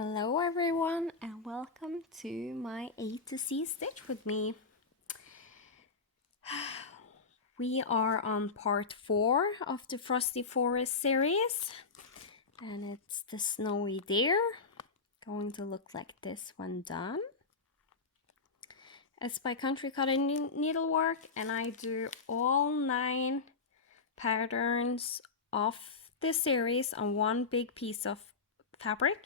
Hello everyone and welcome to my A to C stitch with me. We are on part 4 of the Frosty Forest series and it's the snowy deer. Going to look like this when done. It's by Country Cottage Needlework and I do all 9 patterns of this series on one big piece of fabric.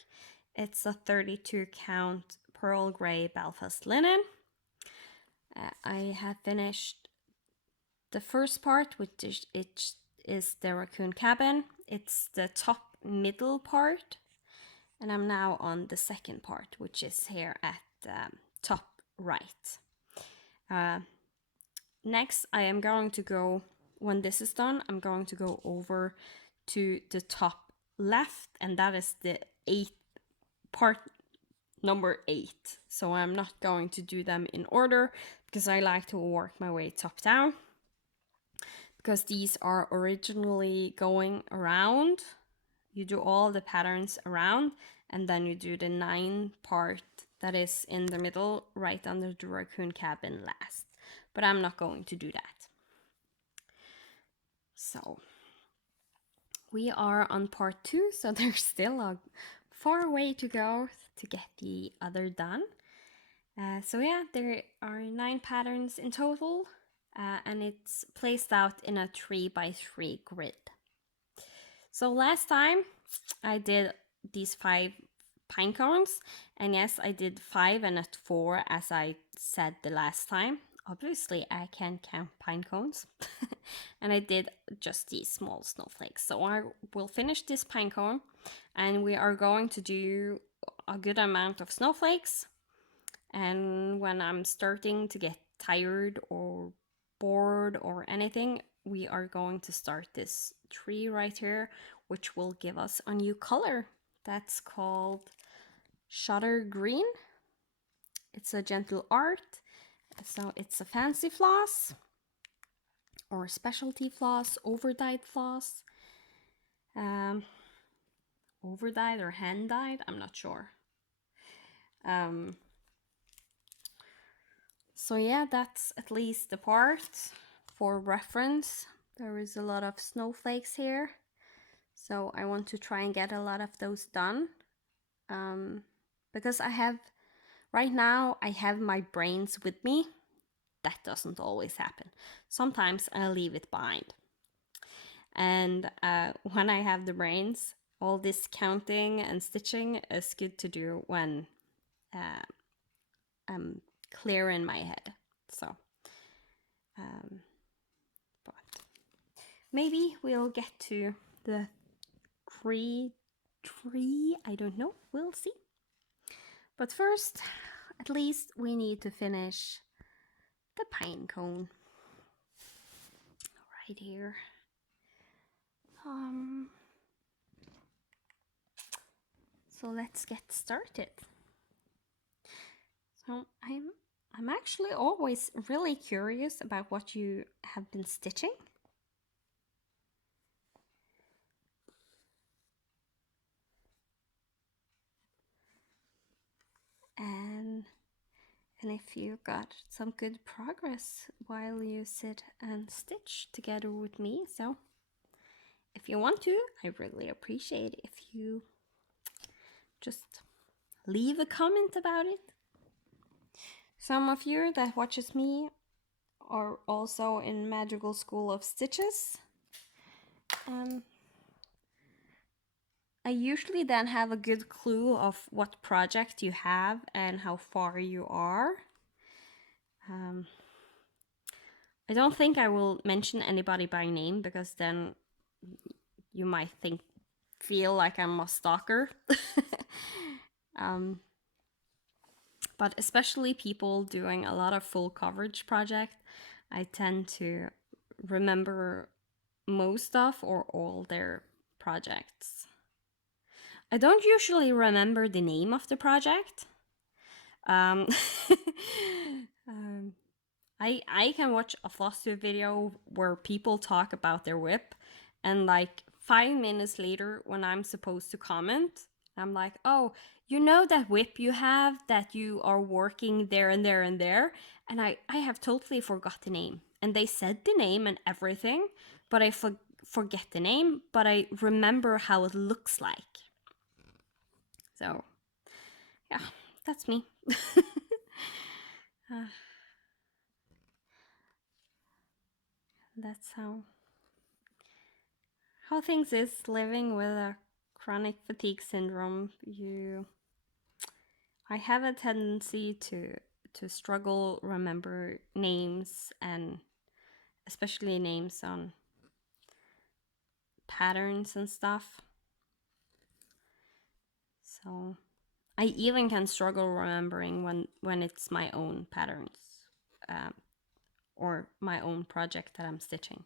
It's a 32 count pearl gray Belfast linen. I have finished the first part, which is the Racoon Cabin. It's the top middle part, and I'm now on the second part, which is here at the top right. Next, I am going to go, when this is done, I'm going to go over to the top left, and that is the part number 8. So I'm not going to do them in order because I like to work my way top down. Because these are originally going around. You do all the patterns around and then you do the 9 part that is in the middle right under the Racoon Cabin last. But I'm not going to do that. So we are on part 2, so there's still a far way to go to get the other done. So yeah, there are 9 patterns in total, and it's placed out in a 3x3 grid. So last time I did these 5 pine cones, and yes, I did 5 and not 4 as I said the last time. Obviously, I can count pine cones. And I did just these small snowflakes. So I will finish this pine cone and we are going to do a good amount of snowflakes. And when I'm starting to get tired or bored or anything, we are going to start this tree right here, which will give us a new color. That's called Shutter Green. It's a gentle art. So it's a fancy floss or specialty floss, overdyed floss. Overdyed or hand dyed, I'm not sure. So yeah, that's at least the part. For reference, there is a lot of snowflakes here. So I want to try and get a lot of those done. Because right now I have my brains with me. That doesn't always happen. Sometimes I leave it behind. And when I have the brains, all this counting and stitching is good to do when I'm clear in my head. So, but maybe we'll get to the tree. I don't know. We'll see. But first, at least we need to finish the pine cone right here. So let's get started. So I'm actually always really curious about what you have been stitching. And if you got some good progress while you sit and stitch together with me. So if you want to, I really appreciate if you just leave a comment about it. Some of you that watches me are also in Magical School of Stitches. I usually then have a good clue of what project you have and how far you are. I don't think I will mention anybody by name because then you might feel like I'm a stalker. But especially people doing a lot of full coverage project, I tend to remember most of or all their projects. I don't usually remember the name of the project. I can watch a floss video where people talk about their whip, and like 5 minutes later, when I'm supposed to comment, I'm like, oh, you know that whip you have that you are working there and there and there? And I have totally forgot the name. And they said the name and everything, but I forget the name, but I remember how it looks like. So, yeah, that's me. uh, that's how things is living with a chronic fatigue syndrome. I have a tendency to struggle remember names, and especially names on patterns and stuff. So I even can struggle remembering when it's my own patterns, um, or my own project that I'm stitching.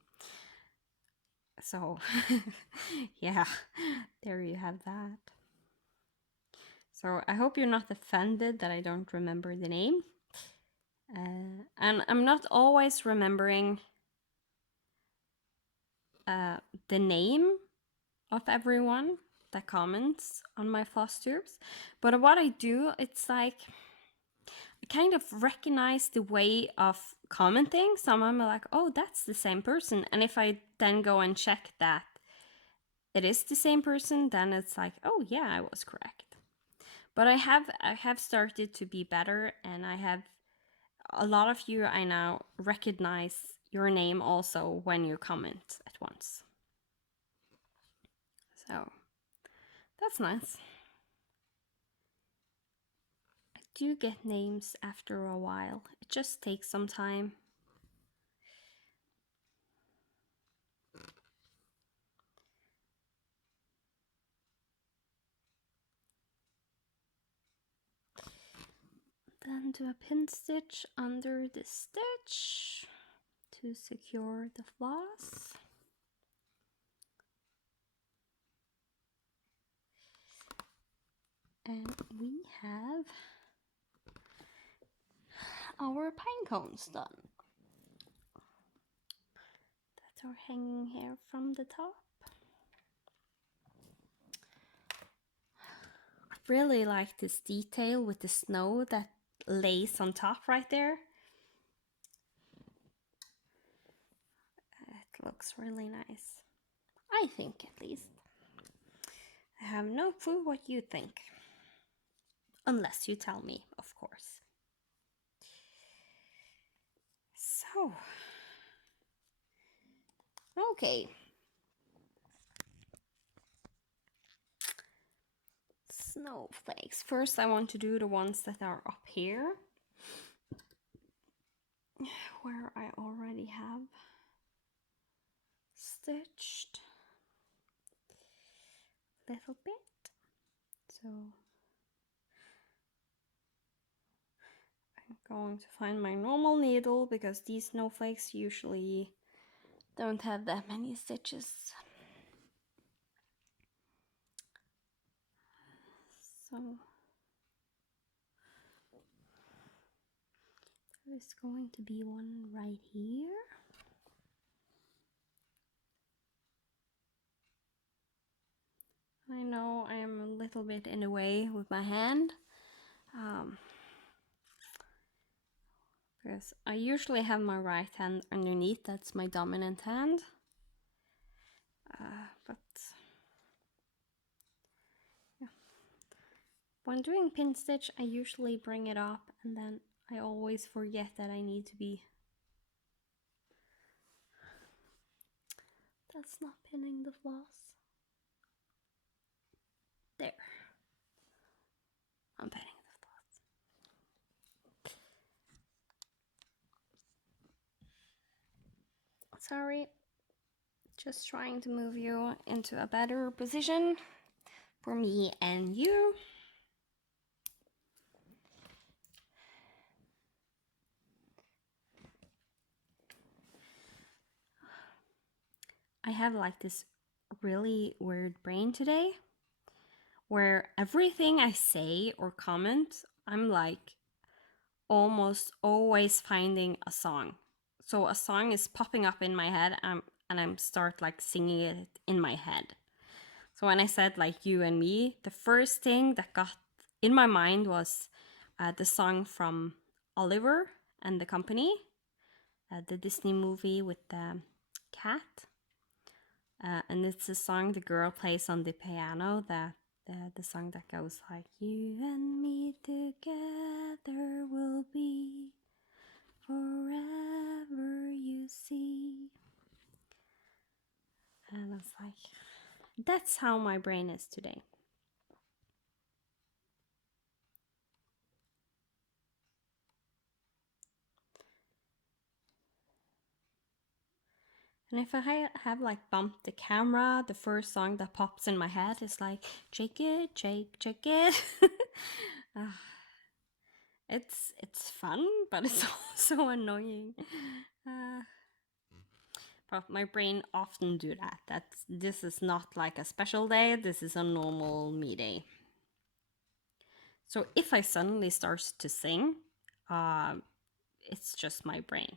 So yeah, there you have that. So I hope you're not offended that I don't remember the name. And I'm not always remembering the name of everyone that comments on my floss tubes. But what I do, it's like I kind of recognize the way of commenting. Some of them are like, oh, that's the same person. And if I then go and check that it is the same person, then it's like, oh yeah, I was correct. But I have started to be better, and I have a lot of you I now recognize your name also when you comment at once. So that's nice. I do get names after a while. It just takes some time. Then do a pin stitch under the stitch to secure the floss. And we have our pine cones done. That are hanging here from the top. I really like this detail with the snow that lays on top right there. It looks really nice. I think, at least. I have no clue what you think. Unless you tell me, of course. So, okay. Snowflakes. First, I want to do the ones that are up here, where I already have stitched a little bit. So I'm going to find my normal needle because these snowflakes usually don't have that many stitches. So there is going to be one right here. I know I am a little bit in the way with my hand, because I usually have my right hand underneath. That's my dominant hand. But yeah, when doing pin stitch, I usually bring it up, and then I always forget that I need to be. That's not pinning the floss. There. I'm pinning the floss. Sorry. Just trying to move you into a better position for me and you. I have like this really weird brain today, where everything I say or comment, I'm like almost always finding a song. So a song is popping up in my head, and I'm start like singing it in my head. So when I said like you and me, the first thing that got in my mind was the song from Oliver and the Company, the Disney movie with the cat. And it's a song the girl plays on the piano, the song that goes like, you and me together will be forever, you see. And I was like, that's how my brain is today. And if I have like bumped the camera, the first song that pops in my head is like, shake it, shake it. It's fun, but it's also annoying. But my brain often do that. This is not like a special day. This is a normal me day. So if I suddenly start to sing, it's just my brain.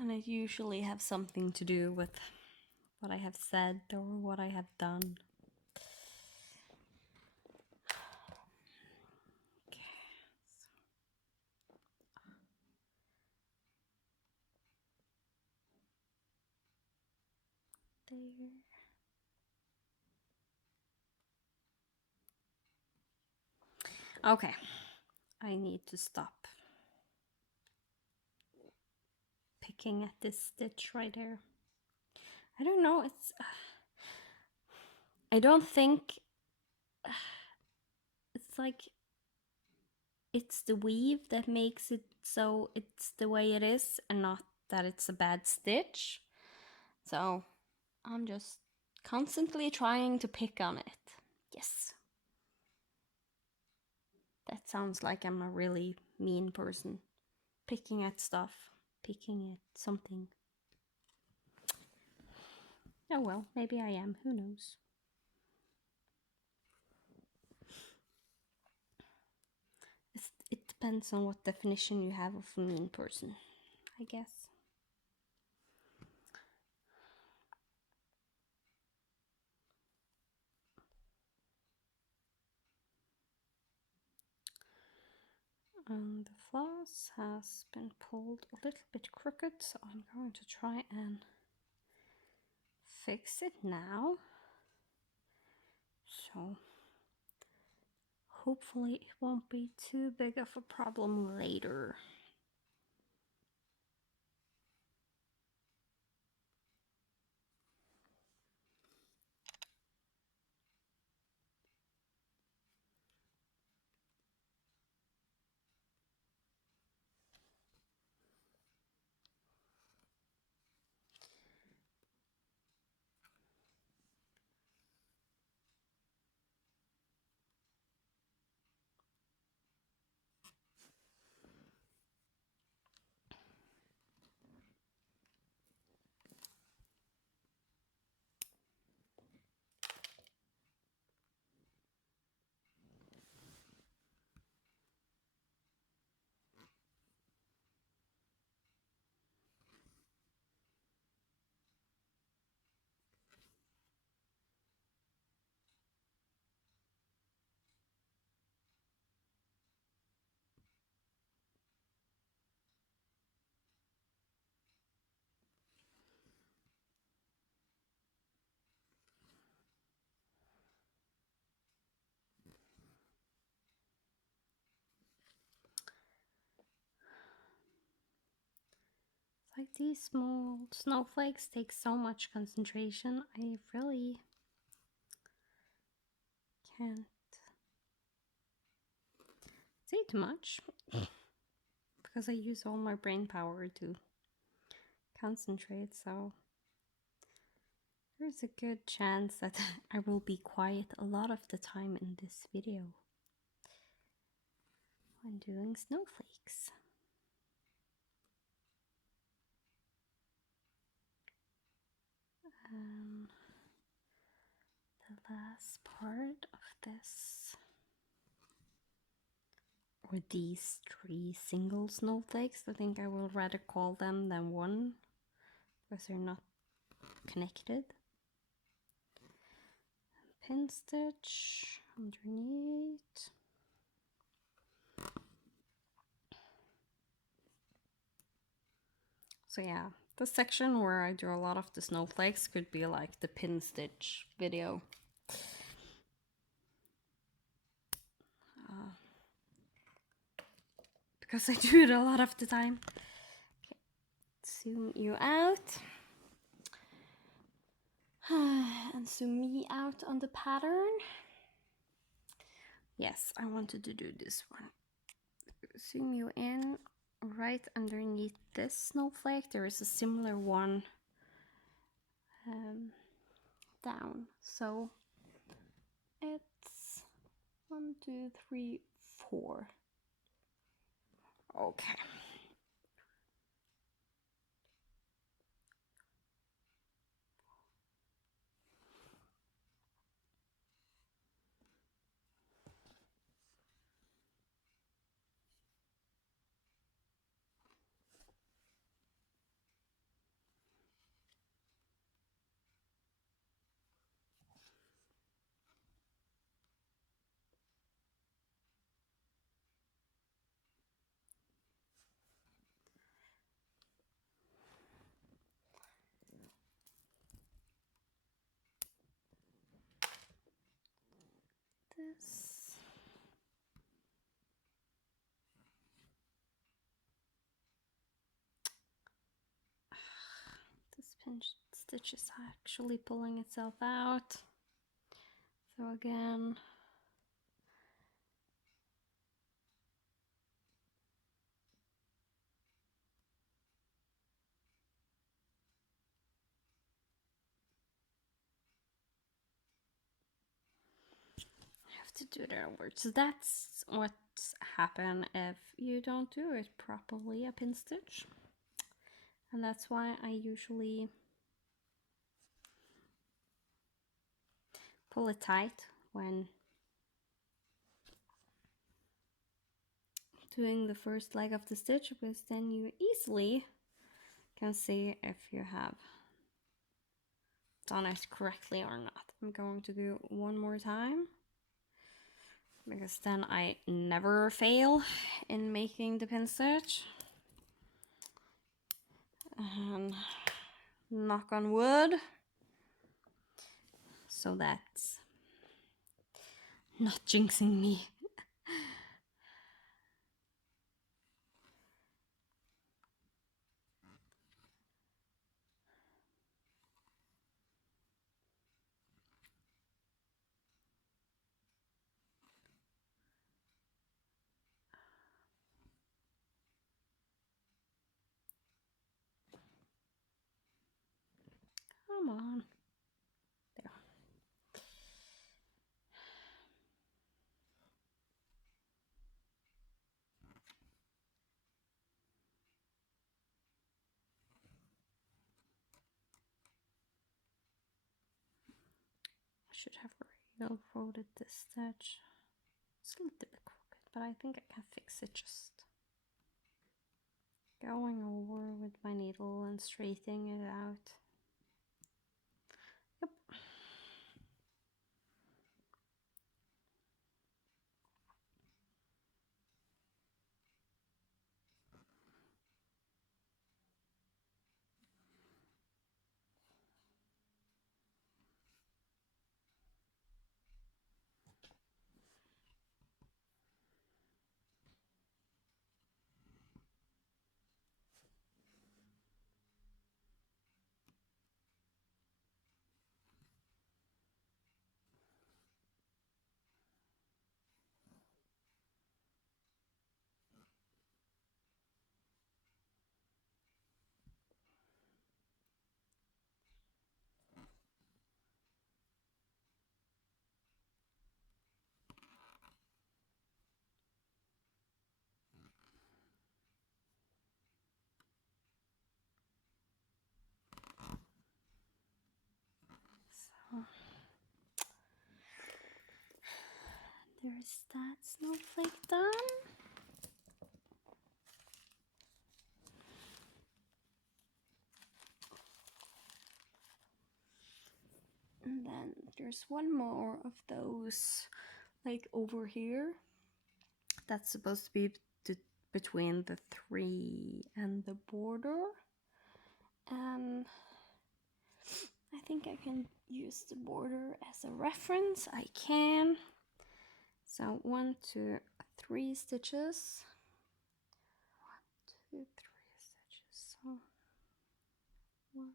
And it usually have something to do with what I have said or what I have done. There. Okay, I need to stop picking at this stitch right there. I don't know, I don't think it's like it's the weave that makes it so it's the way it is and not that it's a bad stitch. So I'm just constantly trying to pick on it. Yes. That sounds like I'm a really mean person. Picking at stuff, picking at something. Oh well, maybe I am. Who knows? It depends on what definition you have of a mean person, I guess. And the floss has been pulled a little bit crooked, so I'm going to try and fix it now. So hopefully it won't be too big of a problem later. Like these small snowflakes take so much concentration. I really can't say too much because I use all my brain power to concentrate. So there's a good chance that I will be quiet a lot of the time in this video when doing snowflakes. The last part of this, or or these 3 single snowflakes. I think I will rather call them than one because they're not connected. Pin stitch underneath. So yeah, the section where I do a lot of the snowflakes could be like the pin stitch video. Because I do it a lot of the time. Okay. Zoom you out. And zoom me out on the pattern. Yes, I wanted to do this one. Zoom you in right underneath this snowflake. There is a similar one down. So it's 1, 2, 3, 4. Okay. This pinch stitch is actually pulling itself out. So again, I have to do it over. So that's what's happen if you don't do it properly, a pin stitch. And that's why I usually pull it tight when doing the first leg of the stitch, because then you easily can see if you have done it correctly or not. I'm going to do one more time, because then I never fail in making the pin stitch. And knock on wood, so that's not jinxing me. Come on. There. I should have railroaded this stitch. It's a little bit crooked, but I think I can fix it just going over with my needle and straightening it out. Yep. So there's that snowflake done. And then there's one more of those like over here. That's supposed to be between the 3 and the border. And I think I can use the border as a reference. I can. So 1, 2, 3 stitches. 1, 2, 3 stitches. So 1,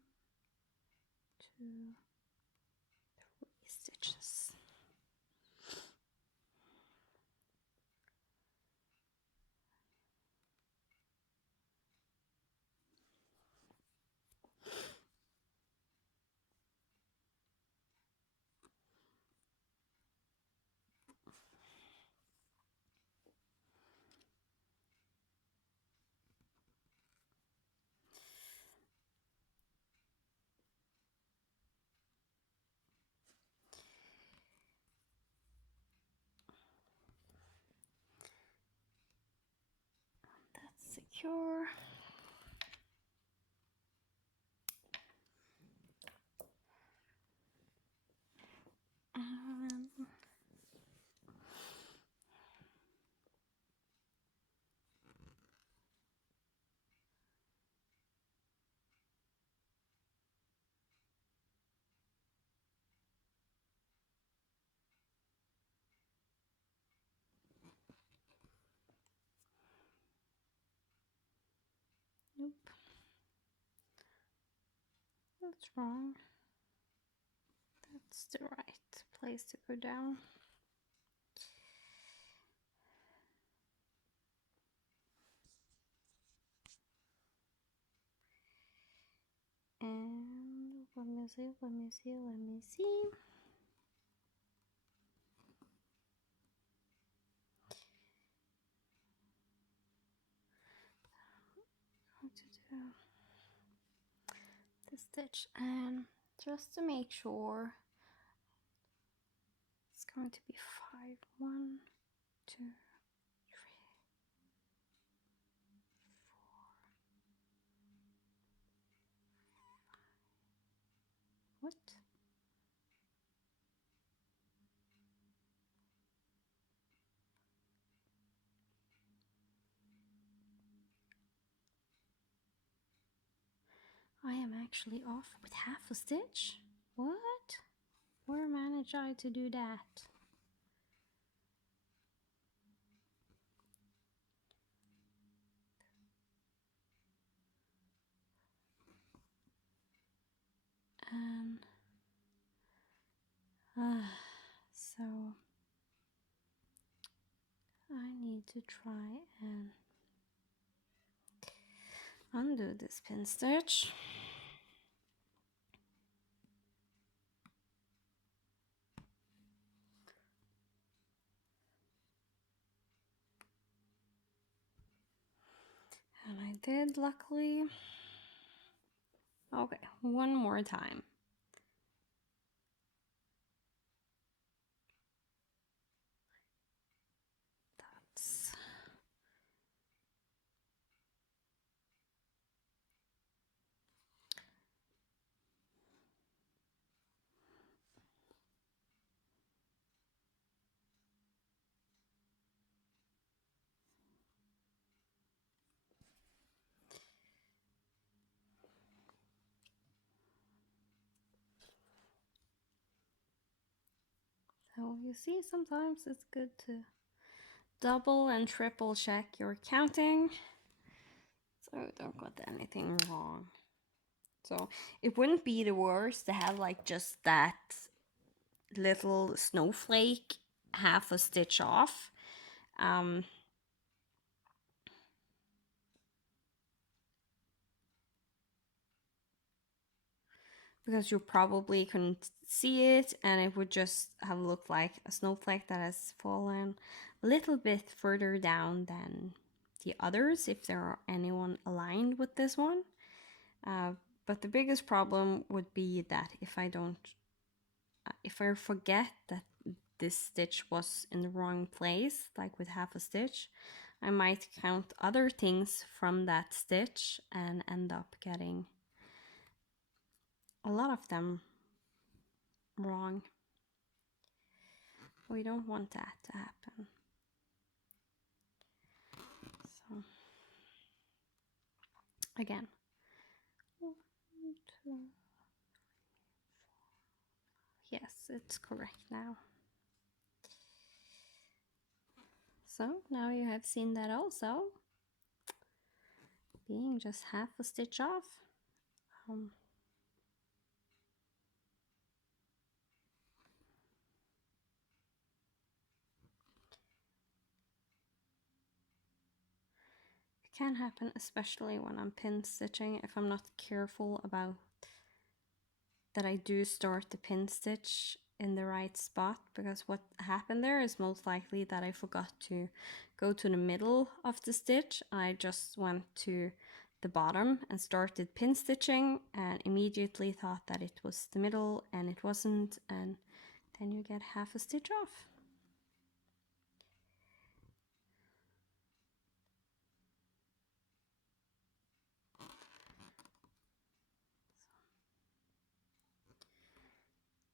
2, 3 stitches. That's secure. Nope. That's wrong. That's the right place to go down. And let me see. How to do the stitch, and just to make sure it's going to be 5, 1, 2, 3, 4. What? I am actually off with half a stitch. What? Where managed I to do that? And so I need to try and undo this pin stitch. And I did, luckily. Okay, one more time. That's so you see, sometimes it's good to double and triple check your counting so you don't get anything wrong. So it wouldn't be the worst to have like just that little snowflake half a stitch off. Because you probably couldn't see it and it would just have looked like a snowflake that has fallen a little bit further down than the others, if there are anyone aligned with this one. But the biggest problem would be that if I forget that this stitch was in the wrong place, like with half a stitch, I might count other things from that stitch and end up getting a lot of them wrong. We don't want that to happen. So again, 1, 2, yes, it's correct now. So now you have seen that also, being just half a stitch off. It can happen, especially when I'm pin stitching, if I'm not careful about that I do start the pin stitch in the right spot, because what happened there is most likely that I forgot to go to the middle of the stitch. I just went to the bottom and started pin stitching and immediately thought that it was the middle, and it wasn't, and then you get half a stitch off.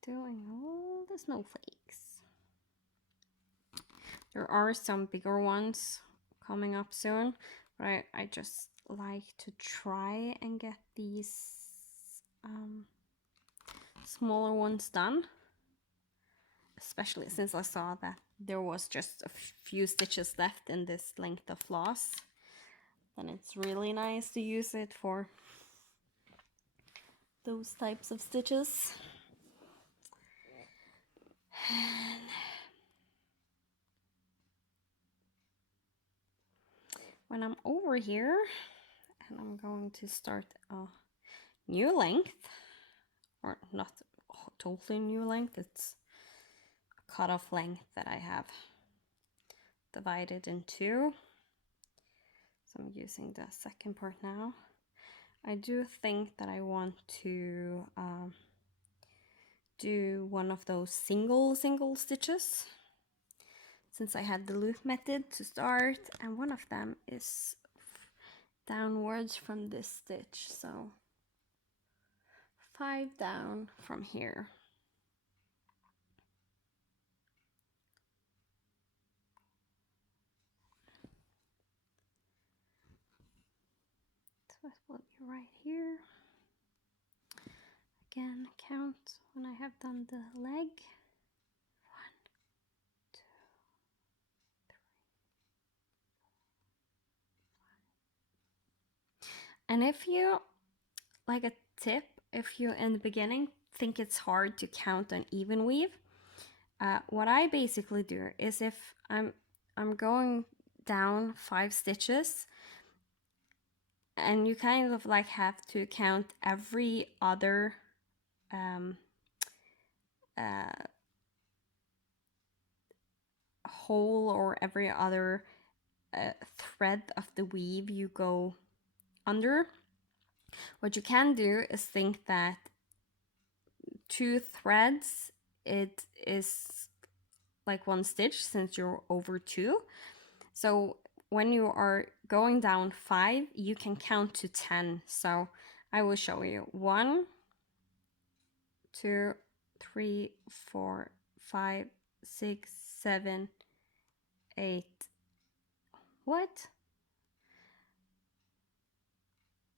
Doing all the snowflakes. There are some bigger ones coming up soon, but I just like to try and get these smaller ones done, especially since I saw that there was just a few stitches left in this length of floss. Then it's really nice to use it for those types of stitches. And when I'm over here, and I'm going to start a new length, or not totally new length, it's a cutoff length that I have divided in two. So I'm using the second part now. I do think that I want to do one of those single stitches, since I had the loop method to start, and one of them is downwards from this stitch, so 5 down from here. So it will be right here. Again, count when I have done the leg. 1, 2, 3, 4, 5. And if you, like a tip, if you in the beginning think it's hard to count an even weave, what I basically do is, if I'm going down 5 stitches, and you kind of like have to count every other hole or every other thread of the weave you go under. What you can do is think that 2 threads, it is like 1 stitch since you're over 2. So when you are going down 5, you can count to 10. So I will show you 1, 2, 3, 4, 5, 6, 7, 8. What?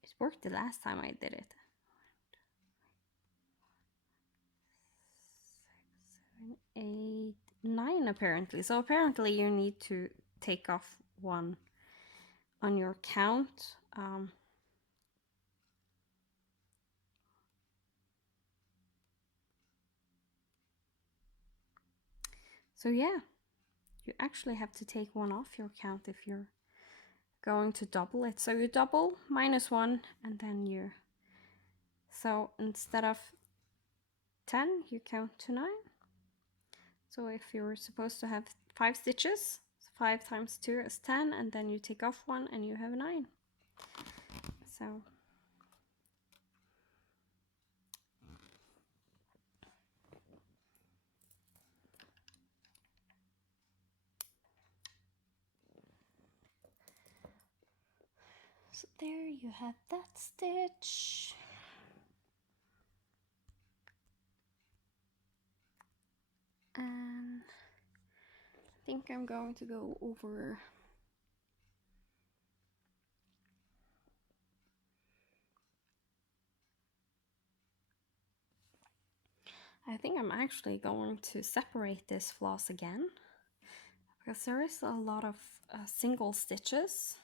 It worked the last time I did it. 6, 7, 8, 9 apparently. So apparently you need to take off 1 on your count. So yeah, you actually have to take 1 off your count if you're going to double it. So you double -1, and then you, so instead of 10, you count to 9. So if you're supposed to have 5 stitches, 5 times 2 is 10, and then you take off 1 and you have 9. So there you have that stitch. think I'm going to go over I think I'm actually going to separate this floss again because there is a lot of single stitches.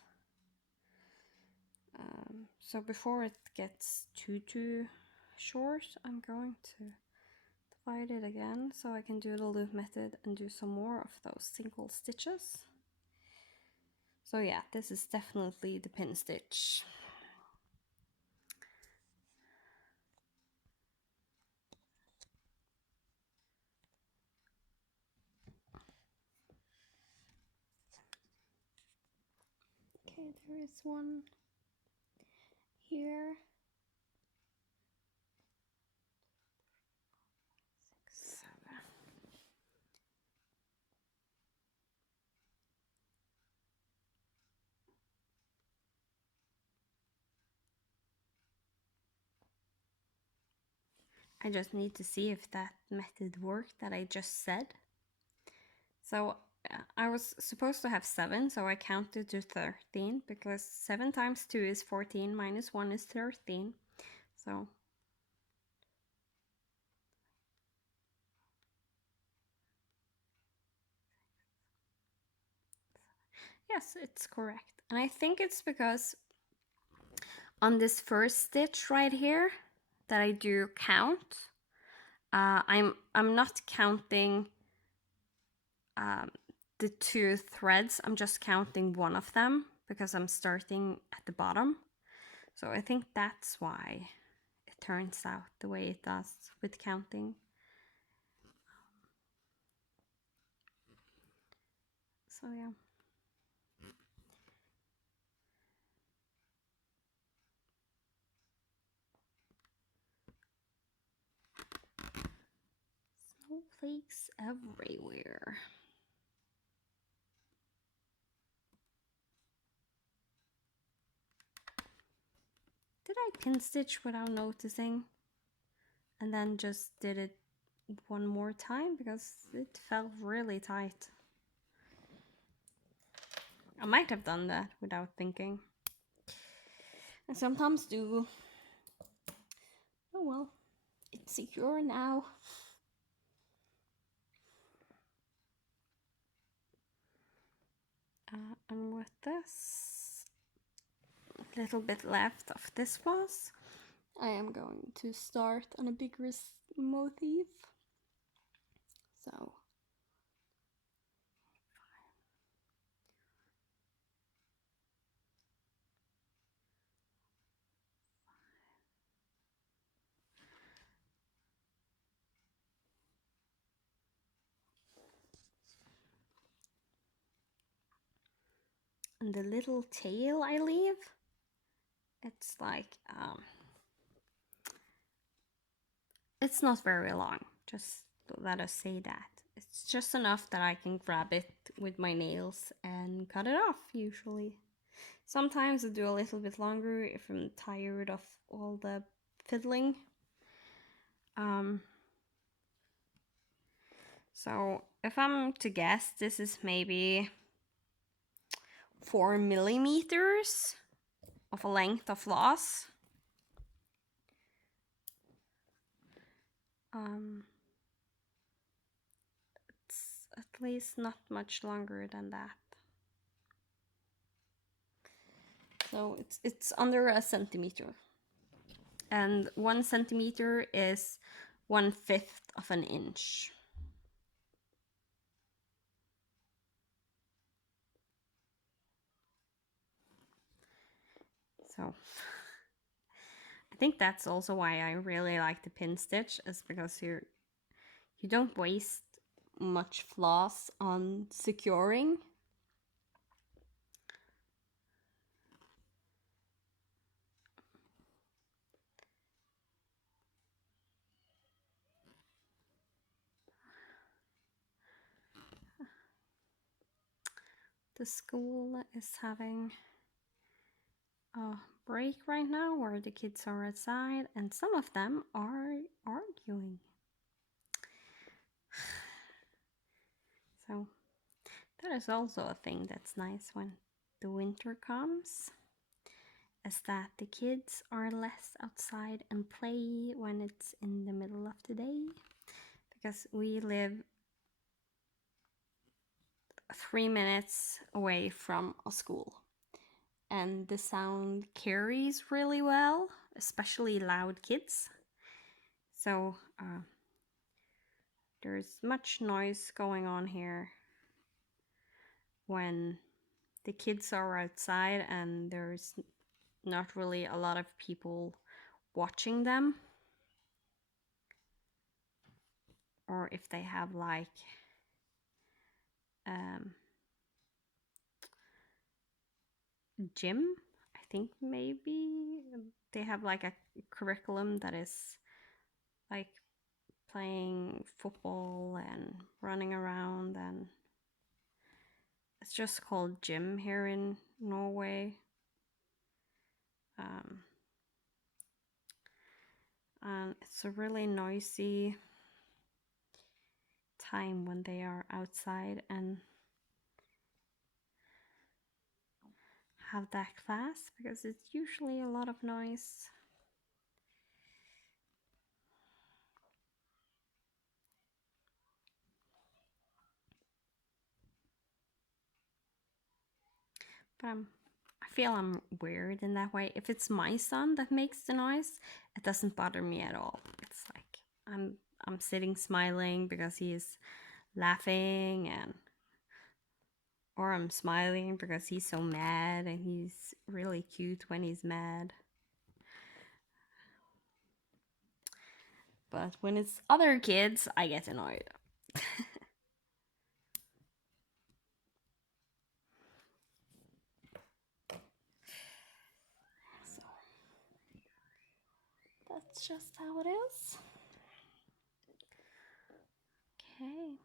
So before it gets too short, I'm going to divide it again so I can do the loop method and do some more of those single stitches. So yeah, this is definitely the pin stitch. Okay, there is one here. 6, 7. I just need to see if that method worked that I just said. So I was supposed to have 7, so I counted to 13 because 7 times 2 is 14 minus 1 is 13. So yes, it's correct. And I think it's because on this first stitch right here that I do count, I'm not counting the 2 threads. I'm just counting one of them because I'm starting at the bottom. So I think that's why it turns out the way it does with counting. So yeah. Snowflakes everywhere. Did I pin stitch without noticing? And then just did it one more time because it felt really tight. I might have done that without thinking. I sometimes do. Oh well, it's secure now. And with this little bit left of this floss, I am going to start on a bigger motif. So and the little tail I leave, it's like it's not very long, just let us say that. It's just enough that I can grab it with my nails and cut it off usually. Sometimes I do a little bit longer if I'm tired of all the fiddling. So if I'm to guess, this is maybe 4 millimeters of a length of floss. It's at least not much longer than that. So it's under a centimeter. And 1 centimeter is 1/5 of an inch. So I think that's also why I really like the pin stitch, is because you don't waste much floss on securing. The school is having a break right now where the kids are outside and some of them are arguing. So That is also a thing that's nice when the winter comes, is that the kids are less outside and play when it's in the middle of the day, because we live 3 minutes away from a school and the sound carries really well, especially loud kids. So there's much noise going on here when the kids are outside and there's not really a lot of people watching them, or if they have like gym. I think maybe they have like a curriculum that is like playing football and running around, and it's just called gym here in Norway. And it's a really noisy time when they are outside and have that class, because it's usually a lot of noise. But I feel I'm weird in that way. If it's my son that makes the noise, it doesn't bother me at all. It's like I'm sitting smiling because he's laughing, and or I'm smiling because he's so mad, and he's really cute when he's mad. But when it's other kids, I get annoyed. So that's just how it is. Okay.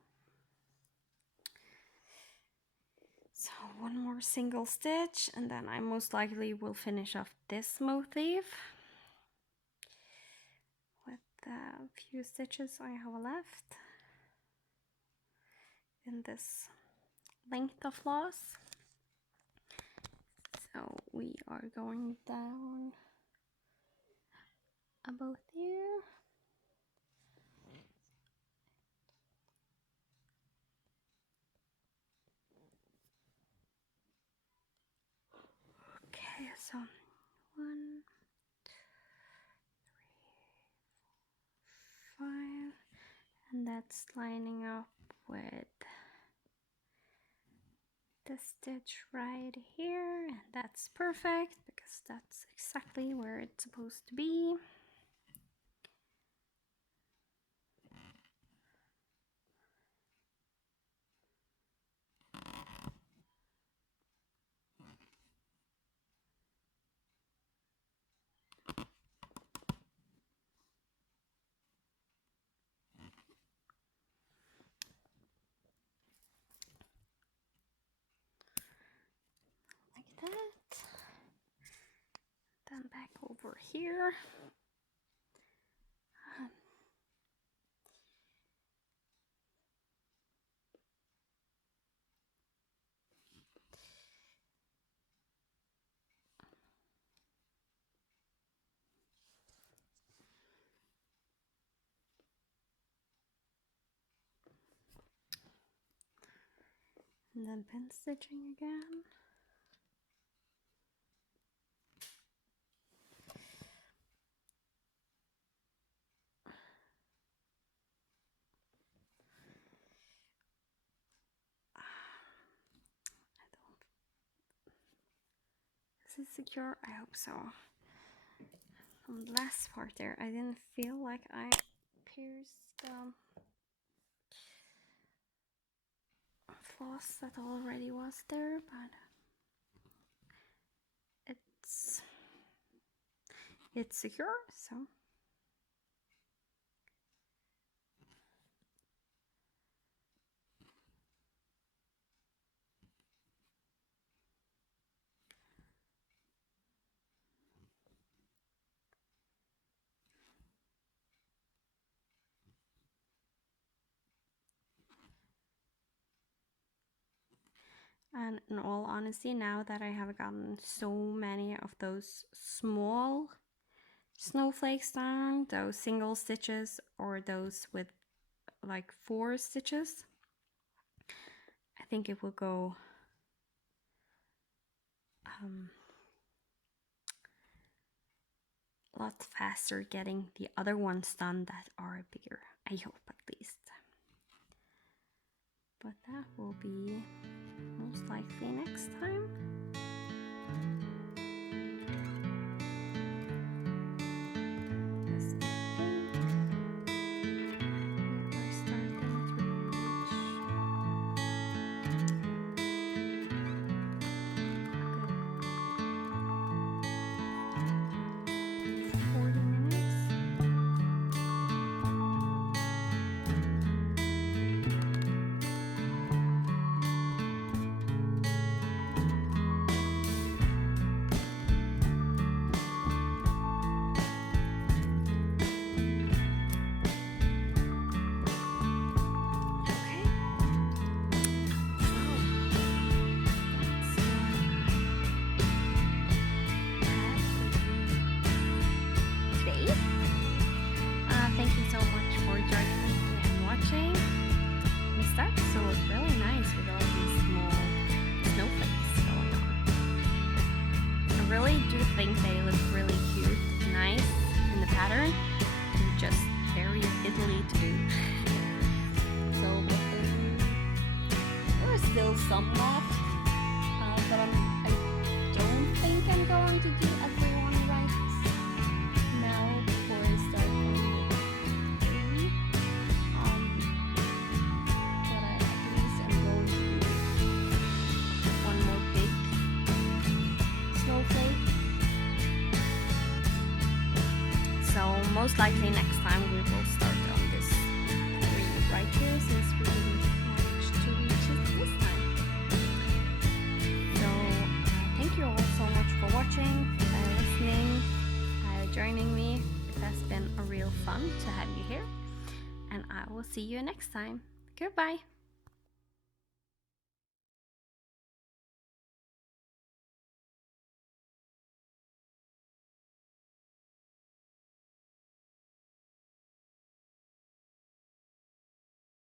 So one more single stitch, and then I most likely will finish off this motif with the few stitches I have left in this length of floss. So we are going down about there. Okay, so 1, 3, 4, 5, and that's lining up with the stitch right here, and that's perfect because that's exactly where it's supposed to be. Like that. Then back over here. And then pin stitching again. Is it secure? I hope so. On the last part there, I didn't feel like I pierced the floss that already was there, but it's secure, so And in all honesty, now that I have gotten so many of those small snowflakes down, those single stitches or those with like 4 stitches, I think it will go a lot faster getting the other ones done that are bigger. I hope, at least. But that will be most likely next time. Yes, I think we are starting to reach a good 40 minutes. Thank you so much for joining me and watching me start. So it's really nice with all these small snowflakes going on. I really do think they look really cute and nice in the pattern. They're just very fiddly to do. So there is still some left, but I don't think I'm going to do everyone right now before I start on the 3. But at least I'm going to do one more big snowflake. So most likely next time we will start on this 3 right here, since we managed to reach it this time. So thank you all so much for watching, listening, joining me. It has been a real fun to have you here, and I will see you next time. Goodbye.